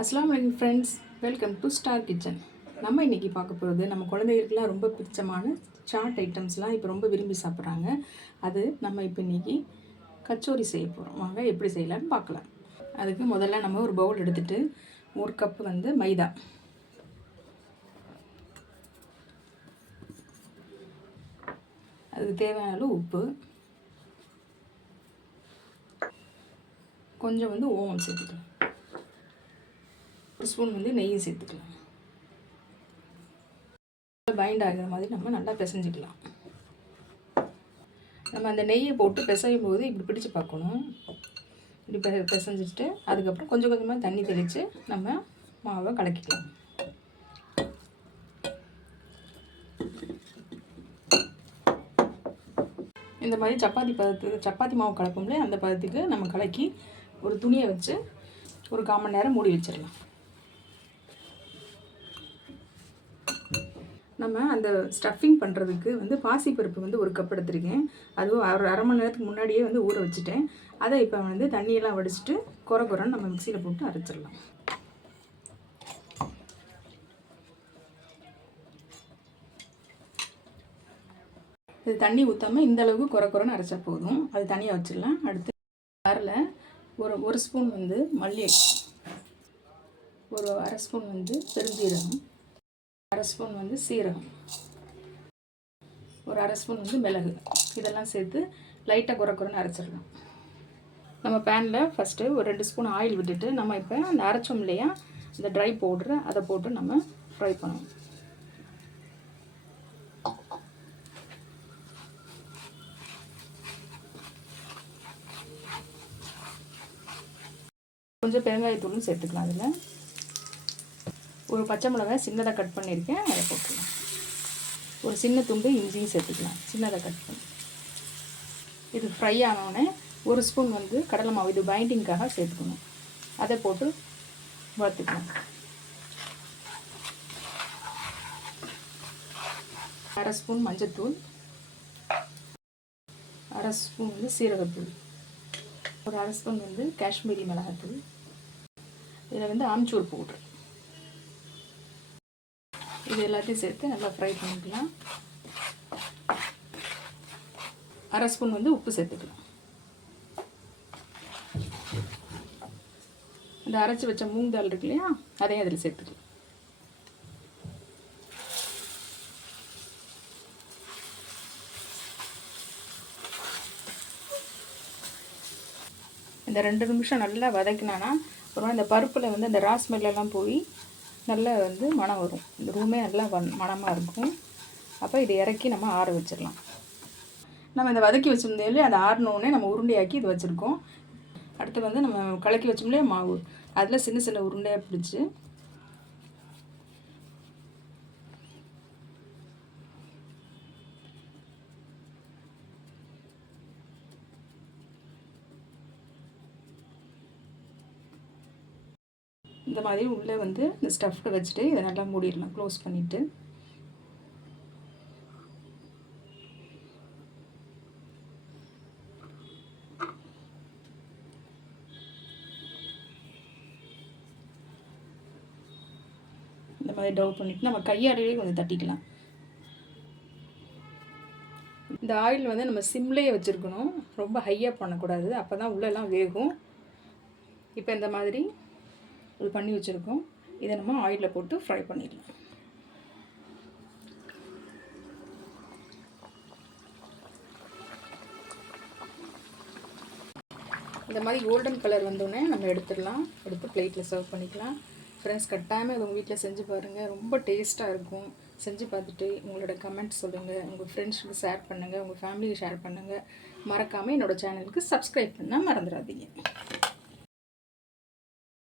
அஸ்ஸலாமு அலைக்கும் friends, welcome to star kitchen. நம்ம இன்றைக்கி பார்க்க போகிறது நம்ம குழந்தைகளுக்குலாம் ரொம்ப பிடிச்சமான சாட் ஐட்டம்ஸ்லாம் இப்போ ரொம்ப விரும்பி சாப்பிட்றாங்க. அது நம்ம இப்போ இன்றைக்கி கச்சோரி செய்ய போகிறோம். வாங்க எப்படி செய்யலான்னு பார்க்கலாம். அதுக்கு முதல்ல நம்ம ஒரு பவுல் எடுத்துகிட்டு 1 கப்பு வந்து மைதா, அதுக்கு தேவையான அளவு உப்பு, கொஞ்சம் வந்து ஓமம் சேர்த்துக்கலாம், 1 ஸ்பூன் வந்து நெய்யும் சேர்த்துக்கலாம். பைண்ட் ஆகிற மாதிரி நம்ம நல்லா பிசைஞ்சிக்கலாம். நம்ம அந்த நெய்யை போட்டு பிசையும் போது இப்படி பிடிச்சு பார்க்கணும். இப்படி பிசைஞ்சிட்டு அதுக்கப்புறம் கொஞ்சம் கொஞ்சமாக தண்ணி தெளித்து நம்ம மாவை கலக்கிக்கலாம். இந்த மாதிரி சப்பாத்தி மாவு கலப்போம்ல, அந்த பதத்துக்கு நம்ம கலக்கி ஒரு துணியை வச்சு ஒரு 1/4 மணி நேரம் மூடி வச்சிடலாம். நம்ம அந்த ஸ்டஃபிங் பண்ணுறதுக்கு வந்து பாசிப்பருப்பு வந்து 1 கப் எடுத்துருக்கேன். அதுவும் ஒரு 1/2 மணி நேரத்துக்கு முன்னாடியே வந்து ஊற வச்சுட்டேன். அதை இப்போ வந்து தண்ணியெல்லாம் வடிச்சிட்டு குறைன்னு நம்ம மிக்சியில் போட்டு அரைச்சிடலாம். இது தண்ணி ஊற்றாமல் இந்த அளவுக்கு குறைன்னு அரைச்சா போதும். அது தனியாக வச்சிடலாம். அடுத்து அதில் ஒரு ஸ்பூன் வந்து மல்லி, ஒரு 1/2 ஸ்பூன் வந்து பெருஞ்சீரகம், 1/2 ஸ்பூன் வந்து சீரகம், ஒரு 1/2 ஸ்பூன் வந்து மிளகு, இதெல்லாம் சேர்த்து லைட்டாக குறைன்னு அரைச்சிடலாம். நம்ம பேனில் ஃபஸ்ட்டு ஒரு 2 ஸ்பூன் ஆயில் விட்டுட்டு நம்ம இப்போ அந்த அரைச்சோம் இல்லையா, இந்த ட்ரை பவுட்ரு அதை போட்டு நம்ம ஃப்ரை பண்ணணும். கொஞ்சம் பெருங்காயத்தூளும் சேர்த்துக்கலாம். அதில் ஒரு பச்சை மிளகாய் சின்னதாக கட் பண்ணியிருக்கேன், அதை போட்டுக்கலாம். ஒரு சின்ன துண்டு இஞ்சியும் சேர்த்துக்கலாம், சின்னதாக கட் பண்ணி. இது ஃப்ரை ஆனோடனே 1 ஸ்பூன் வந்து கடலை மாவு, இது பைண்டிங்காக சேர்த்துக்கணும். அதை போட்டு வறுத்துக்கலாம். 1/2 ஸ்பூன் மஞ்சத்தூள், 1/2 ஸ்பூன் வந்து சீரகத்தூள், ஒரு 1/2 ஸ்பூன் வந்து காஷ்மீரி மிளகாத்தூள், இதில் வந்து ஆம்ச்சூர் பவுட்ரு, இது எல்லாத்தையும் சேர்த்து நல்லா ஃப்ரை பண்ணிக்கலாம். 1/2 ஸ்பூன் வந்து உப்பு சேர்த்துக்கலாம். இந்த அரைச்சி வச்ச மூங் தால் இருக்கு இல்லையா, அதையும் அதில் சேர்த்துக்கலாம். இந்த 2 நிமிஷம் நல்லா வதக்கினானா அப்புறம் இந்த பருப்பில் வந்து அந்த ரா ஸ்மெல்லாம் போய் நல்லா வந்து மணம் வரும். இந்த ரூமே நல்லா மணமாக இருக்கும். அப்போ இதை இறக்கி நம்ம ஆற வச்சிடலாம். நம்ம இதை வதக்கி வச்சுருந்தோம்லே, அதை ஆறினோடனே நம்ம உருண்டையாக்கி இது வச்சுருக்கோம். அடுத்து வந்து நம்ம கலக்கி வச்சோம்லே மாவு, அதில் சின்ன சின்ன உருண்டையாக பிடிச்சி இந்த மாதிரி உள்ளே வந்து இந்த ஸ்டஃப்டை வச்சுட்டு இதை நல்லா மூடிடலாம், க்ளோஸ் பண்ணிவிட்டு. இந்த மாதிரி டவுட் பண்ணிவிட்டு நம்ம கையாலேயே கொஞ்சம் தட்டிக்கலாம். இந்த ஆயில் வந்து நம்ம சிம்லேயே வச்சுருக்கணும், ரொம்ப ஹையாக பண்ணக்கூடாது, அப்போ தான் உள்ளெல்லாம் வேகும். இப்போ இந்த மாதிரி இது பண்ணி வச்சுருக்கோம். இதை நம்ம ஆயிலில் போட்டு ஃப்ரை பண்ணிடலாம். இந்த மாதிரி கோல்டன் கலர் வந்தோடனே நம்ம எடுத்துடலாம். எடுத்து பிளேட்டில் சர்வ் பண்ணிக்கலாம். ஃப்ரெண்ட்ஸ், கட்டாயமாக இது உங்கள் வீட்டில் செஞ்சு பாருங்கள், ரொம்ப டேஸ்ட்டாக இருக்கும். செஞ்சு பார்த்துட்டு உங்களோட கமெண்ட் சொல்லுங்கள், உங்கள் ஃப்ரெண்ட்ஸுக்கு ஷேர் பண்ணுங்கள், உங்கள் ஃபேமிலிக்கு ஷேர் பண்ணுங்கள். மறக்காமல் என்னோடய சேனலுக்கு சப்ஸ்கிரைப் பண்ணால் மறந்துடாதீங்க.